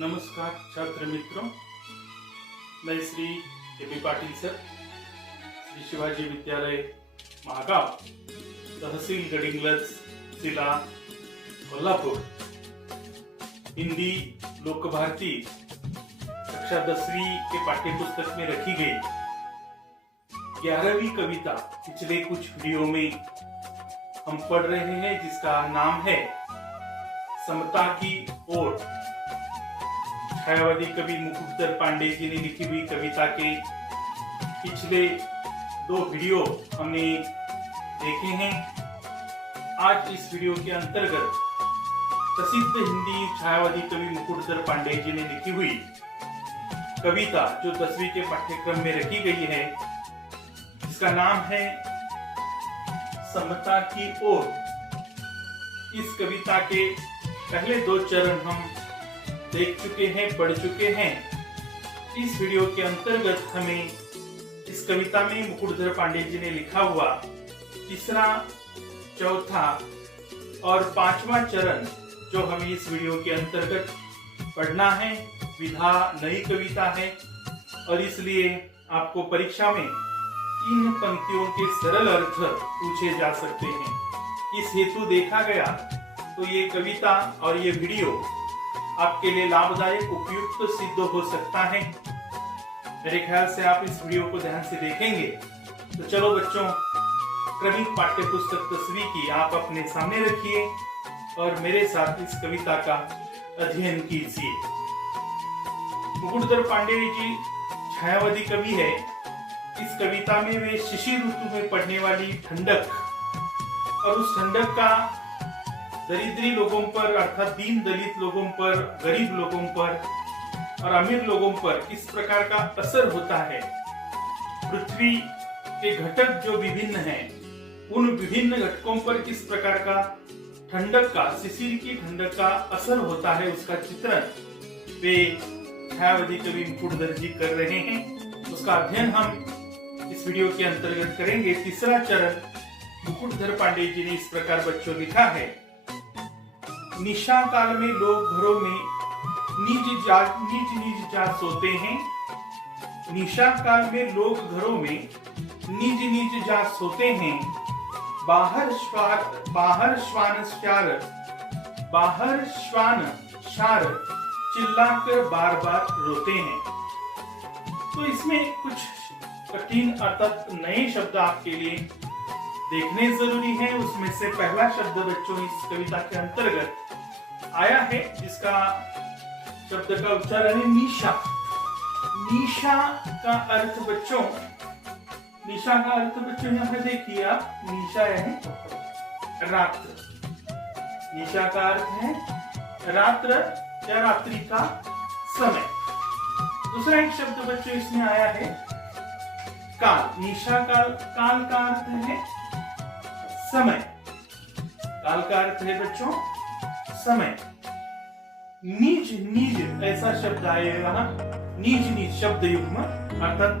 नमस्कार छात्र मित्रों, मैं श्री ए.बी. पाटिल सर, श्री शिवाजी विद्यालय महागाव, तहसील गडिंग्लज, जिला कोल्हापुर, हिंदी लोकभारती कक्षा 10वीं के पाठ्यपुस्तक में रखी गई 11वीं कविता पिछले कुछ वीडियो में हम पढ़ रहे हैं, जिसका नाम है समता की ओर। छायावादी कवि मुकुटधर पांडे जी ने लिखी हुई कविता के पिछले 2 वीडियो हमने देखे हैं। आज इस वीडियो के अंतर्गत प्रसिद्ध हिंदी छायावादी कवि मुकुटधर पांडे जी ने लिखी हुई कविता जो 10वीं के पाठ्यक्रम में रखी गई है, जिसका नाम है समता की ओर। इस कविता के पहले 2 चरण हम देख चुके हैं, पढ़ चुके हैं। इस वीडियो के अंतर्गत हमें इस कविता में मुकुटधर पांडे जी ने लिखा हुआ तीसरा, चौथा और 5वां चरण जो हमें इस वीडियो के अंतर्गत पढ़ना है। विधा नई कविता है और इसलिए आपको परीक्षा में 3 पंक्तियों के सरल अर्थ पूछे जा सकते हैं। इस हेतु देखा गया तो ये कविता और ये वीडियो आपके लिए लाभदायक उपयुक्त सिद्ध हो सकता है। मेरे ख्याल से आप इस वीडियो को ध्यान से देखेंगे। तो चलो बच्चों, क्रमिक पाठ्यपुस्तक 10वीं की आप अपने सामने रखिए और मेरे साथ इस कविता का अध्ययन कीजिए। मुकुटधर पांडे जी छायावादी कवि है। इस कविता में वे शिशिर ऋतु में पड़ने वाली ठंडक और उस ठंडक का दरिद्री लोगों पर अर्थात दीन दलित लोगों पर, गरीब लोगों पर और अमीर लोगों पर किस प्रकार का असर होता है, पृथ्वी के घटक जो विभिन्न हैं, उन विभिन्न घटकों पर किस प्रकार का ठंडक का, शिशिर की ठंडक का असर होता है, उसका चित्रण वे छायावादी कवि मुकुटधर जी कर रहे हैं। उसका अध्ययन हम इस वीडियो के अंतर्गत करेंगे। तीसरा चरण मुकुटधर पांडे जी ने इस प्रकार बच्चों लिखा है। निशा काल में लोग घरों में नीच जा सोते हैं। निशा काल में लोग घरों में नीच जा सोते हैं। बाहर श्वान शार चिल्लाकर बार बार रोते हैं। तो इसमें कुछ कठिन अर्थात नए शब्द आपके लिए देखने जरूरी है। उसमें से पहला शब्द बच्चों इस कविता के अंतर्गत आया है, जिसका शब्द का उच्चारण है निशा। निशा का अर्थ बच्चों, यहाँ पे देखिए आप, निशा यानी रात्र। निशा का अर्थ है रात्र या रात्रि का समय। दूसरा एक शब्द बच्चों इसमें आया है काल। निशा काल का अर्थ है समय। काल का अर्थ है बच्चों समय। नीच ऐसा शब्द आएगा, नीच शब्द युग्म अर्थात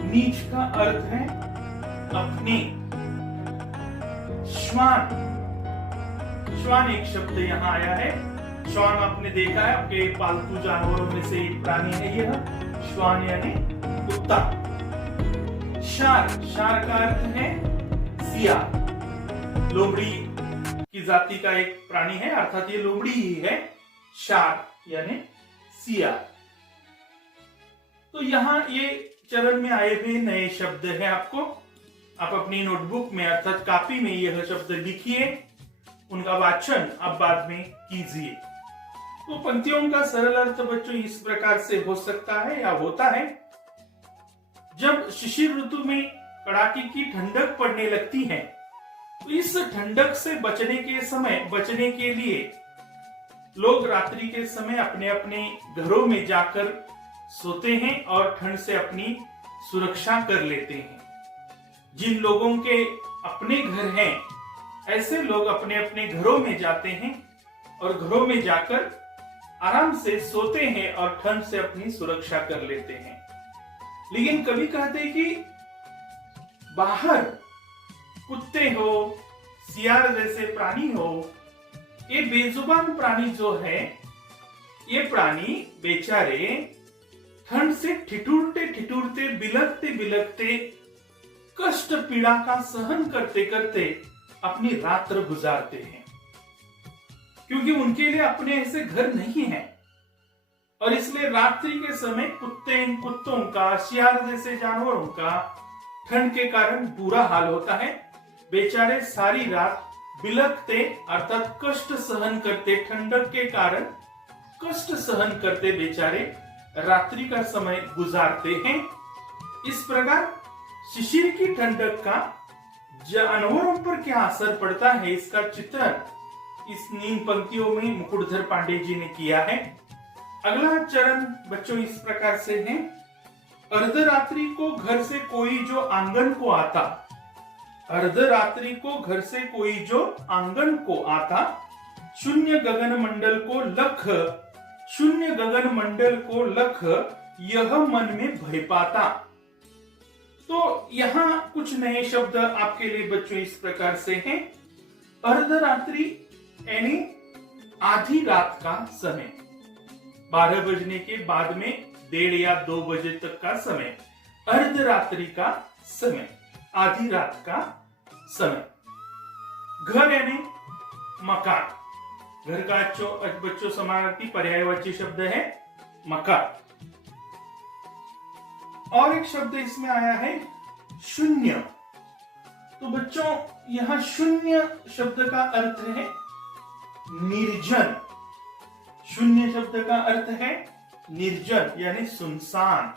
नीच का अर्थ है अपने। श्वान एक शब्द यहाँ आया है। श्वान आपने देखा है, आपके पालतू जानवरों में से एक प्राणी है यह श्वान यानी कुत्ता। शार का अर्थ है सियार। लोमड़ी की जाति का एक प्राणी है, अर्थात ये लोमड़ी ही है। शार यानी सियार। तो यहाँ ये चरण में आए हुए नए शब्द है। आप अपनी नोटबुक में अर्थात कॉपी में यह शब्द लिखिए, उनका वाचन आप बाद में कीजिए। तो पंक्तियों का सरल अर्थ बच्चों इस प्रकार से हो सकता है या होता है। जब शिशिर ऋतु में कड़ाके की ठंडक पड़ने लगती है, तो इस ठंडक से बचने के लिए लोग रात्रि के समय अपने अपने घरों में जाकर सोते हैं और ठंड से अपनी सुरक्षा कर लेते हैं। जिन लोगों के अपने घर हैं, ऐसे लोग अपने अपने घरों में जाते हैं और घरों में जाकर आराम से सोते हैं और ठंड से अपनी सुरक्षा कर लेते हैं। लेकिन कवि कहते हैं कि बाहर कुत्ते हो, सियार जैसे प्राणी हो, ये बेजुबान प्राणी जो है ये प्राणी बेचारे ठंड से ठिठुरते ठिठुरते बिलखते बिलखते कष्ट पीड़ा का सहन करते करते अपनी रात्र गुजारते हैं, क्योंकि उनके लिए अपने ऐसे घर नहीं है और इसलिए रात्रि के समय कुत्तों का, सियार जैसे जानवरों का ठंड के कारण बुरा हाल होता है। बेचारे सारी रात बिलखते अर्थात कष्ट सहन करते, ठंडक के कारण कष्ट सहन करते बेचारे रात्रि का समय गुजारते हैं। इस प्रकार शिशिर की ठंडक का जानवरों पर क्या असर पड़ता है, इसका चित्रण इस 3 पंक्तियों में मुकुटधर पांडे जी ने किया है। अगला चरण बच्चों इस प्रकार से है। अर्धरात्रि को घर से कोई जो आंगन को आता, अर्धरात्रि को घर से कोई जो आंगन को आता, शून्य गगन मंडल को लख, शून्य गगन मंडल को लख, यह मन में भय पाता। तो यहाँ कुछ नए शब्द आपके लिए बच्चों इस प्रकार से हैं। अर्धरात्रि यानी आधी रात का समय, 12 बजने के बाद में 1:30 या 2 बजे तक का समय, अर्धरात्रि का समय, आधी रात का समय। घर यानी मकान, घर का बच्चों समानार्थी पर्यायवाची शब्द है मकान। और एक शब्द इसमें आया है शून्य। तो बच्चों यहां शून्य शब्द का अर्थ है निर्जन। शून्य शब्द का अर्थ है निर्जन यानी सुनसान।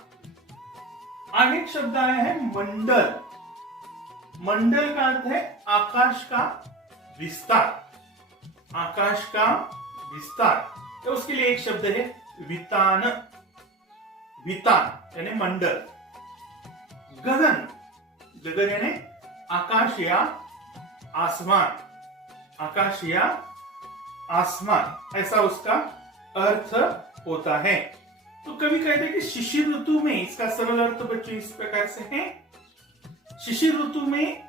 आगे एक शब्द आया है मंडल। मंडल का अर्थ है आकाश का विस्तार, आकाश का विस्तार। तो उसके लिए एक शब्द है वितान, वितान यानी मंडल। गगन, गगन यानी आकाश या आसमान, आकाश या आसमान, ऐसा उसका अर्थ होता है। तो कभी कहते हैं कि शिशिर ऋतु में, इसका सरल अर्थ बच्चों इस प्रकार से है। शिशिर ऋतु में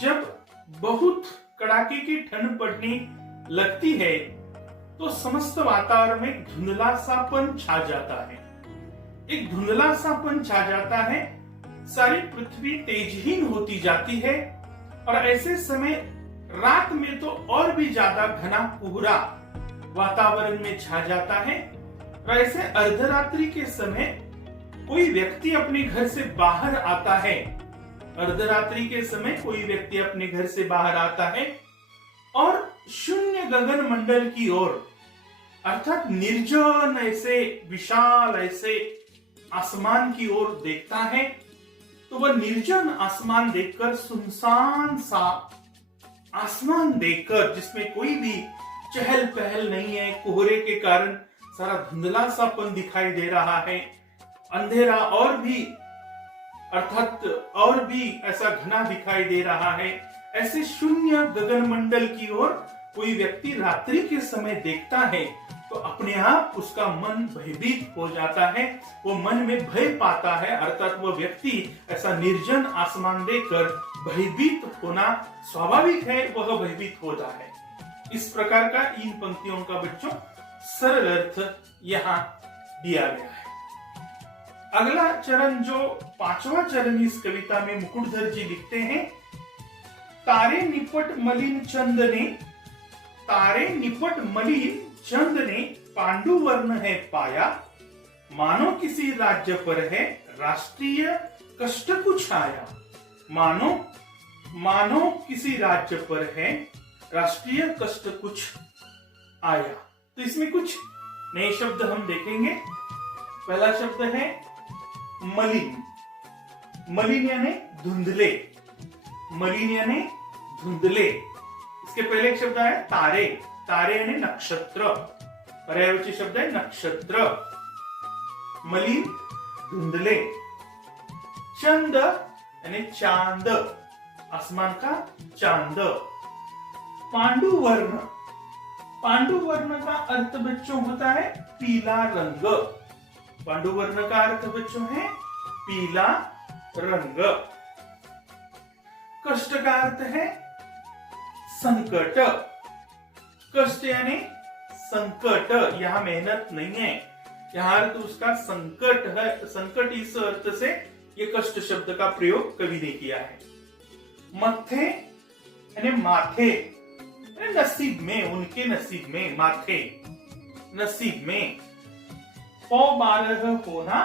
जब बहुत कड़ाके की ठंड पड़ने लगती है तो समस्त वातावरण में धुंधला सापन छा जाता है, एक धुंधला सापन छा जाता है, सारी पृथ्वी तेजहीन होती जाती है और ऐसे समय रात में तो और भी ज्यादा घना कोहरा वातावरण में छा जाता है। और ऐसे अर्धरात्रि के समय कोई व्यक्ति अपने घर से बाहर आता है, अर्धरात्रि के समय कोई व्यक्ति अपने घर से बाहर आता है और शून्य गगन मंडल की ओर अर्थात निर्जन ऐसे विशाल ऐसे आसमान की ओर देखता है। तो वह निर्जन आसमान देखकर, सुनसान सा आसमान देखकर जिसमें कोई भी चहल पहल नहीं है, कोहरे के कारण सारा धुंधला सापन दिखाई दे रहा है, अंधेरा और भी अर्थात और भी ऐसा घना दिखाई दे रहा है, ऐसे शून्य गगन मंडल की ओर कोई व्यक्ति रात्रि के समय देखता है तो अपने आप उसका मन भयभीत हो जाता है, वो मन में भय पाता है। अर्थात वह व्यक्ति ऐसा निर्जन आसमान देखकर भयभीत होना स्वाभाविक है, वह भयभीत होता है। इस प्रकार का इन पंक्तियों का बच्चों सरल अर्थ यहाँ दिया गया है। अगला चरण जो 5वां चरण इस कविता में मुकुटधर जी लिखते हैं, तारे निपट मलिन चंद ने, तारे निपट मलिन चंद ने पांडु वर्ण है पाया, मानो किसी राज्य पर है राष्ट्रीय कष्ट कुछ आया। मानो किसी राज्य पर है राष्ट्रीय कष्ट कुछ आया। तो इसमें कुछ नए शब्द हम देखेंगे। पहला शब्द है मलिन। मलिन यानी धुंधले, मलिन यानी धुंधले। इसके पहले एक शब्द है तारे। तारे यानी नक्षत्र, पर्यायवाची शब्द है नक्षत्र। मलिन धुंधले। चंद यानी चांद, आसमान का चांद। पांडुवर्ण, पांडुवर्ण का अर्थ बच्चों होता है पीला रंग। पांडुवर्ण का अर्थ बच्चों है पीला रंग। कष्ट का अर्थ है संकट। कष्ट यानी संकट, यहाँ मेहनत नहीं है, यहाँ अर्थ उसका संकट है। संकट इस अर्थ से ये कष्ट शब्द का प्रयोग कवि ने किया है। मत्थे यानी माथे, नसीब में, उनके नसीब में, माथे नसीब में। पौ बारह होना,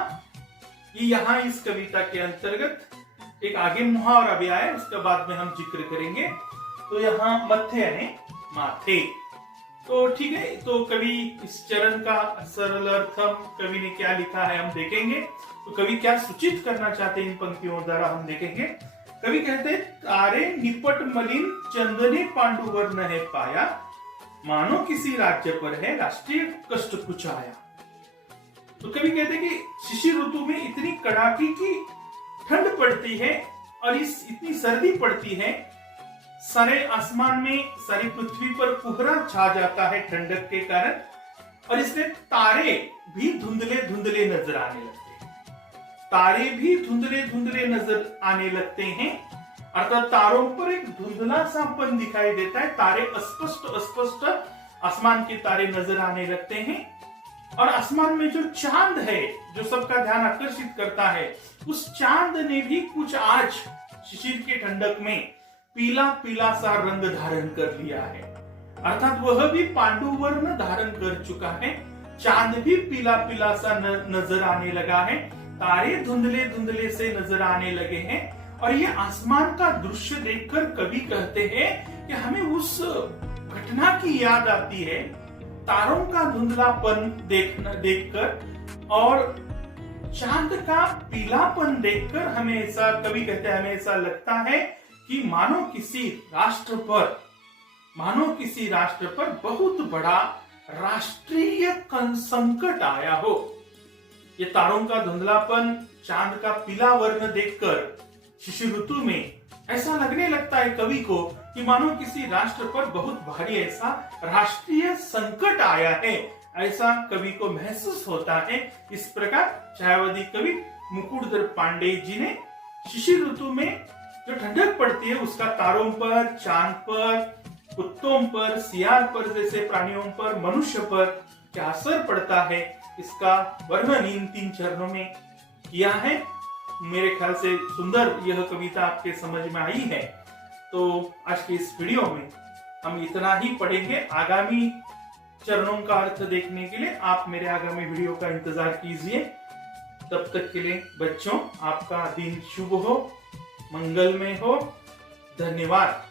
ये यहाँ इस कविता के अंतर्गत एक आगे मुहावरा भी आया, उसके बाद में हम जिक्र करेंगे। तो यहाँ मत्थे यानी माथे। तो ठीक है, तो कवि इस चरण का सरल अर्थम कवि ने क्या लिखा है हम देखेंगे। तो कवि क्या सूचित करना चाहते हैं इन पंक्तियों द्वारा हम देखेंगे। कवि कहते तारे निपट मलिन चंदने पांडुवर्ण है पाया, मानो किसी राज्य पर है राष्ट्रीय कष्ट कुछ आया। तो कवि कहते कि शिशिर ऋतु में इतनी कड़ाके की ठंड पड़ती है और इतनी सर्दी पड़ती है, सारे आसमान में, सारी पृथ्वी पर कोहरा छा जाता है ठंडक के कारण, और इसमें तारे भी धुंधले धुंधले नजर आने लगते हैं। तारे भी धुंधले धुंधले नजर आने लगते हैं, अर्थात तारों पर एक धुंधला सापन दिखाई देता है। तारे अस्पष्ट अस्पष्ट आसमान के तारे नजर आने लगते हैं, और आसमान में जो चांद है जो सबका ध्यान आकर्षित करता है, उस चांद ने भी कुछ आज शिशिर के ठंडक में पीला पीला सा रंग धारण कर लिया है, अर्थात वह भी पांडुवर्ण धारण कर चुका है। चांद भी पीला पीला सा नजर आने लगा है, तारे धुंधले धुंधले से नजर आने लगे हैं। और ये आसमान का दृश्य देखकर कवि कहते हैं कि हमें उस घटना की याद आती है, तारों का धुंधलापन देखकर और चांद का पीलापन देखकर हमें ऐसा, कवि कहते हैं हमें ऐसा लगता है कि मानो किसी राष्ट्र पर बहुत बड़ा राष्ट्रीय संकट आया हो। ये तारों का धुंधलापन, चांद का पीला वर्ण देखकर शिशिर ऋतु में ऐसा लगने लगता है कवि को कि मानो किसी राष्ट्र पर बहुत भारी ऐसा राष्ट्रीय संकट आया है, ऐसा कवि को महसूस होता है। इस प्रकार छायावादी कवि मुकुटधर पांडे जी ने शिशिर ऋतु में जो ठंडक पड़ती है उसका तारों पर, चांद पर, कुत्तों पर, सियार पर जैसे प्राणियों पर, मनुष्य पर क्या असर पड़ता है, इसका वर्णन इन 3 चरणों में किया है। मेरे ख्याल से सुंदर यह कविता आपके समझ में आई है। तो आज के इस वीडियो में हम इतना ही पढ़ेंगे। आगामी चरणों का अर्थ देखने के लिए आप मेरे आगामी वीडियो का इंतजार कीजिए। तब तक के लिए बच्चों, आपका दिन शुभ हो, मंगलमय हो। धन्यवाद।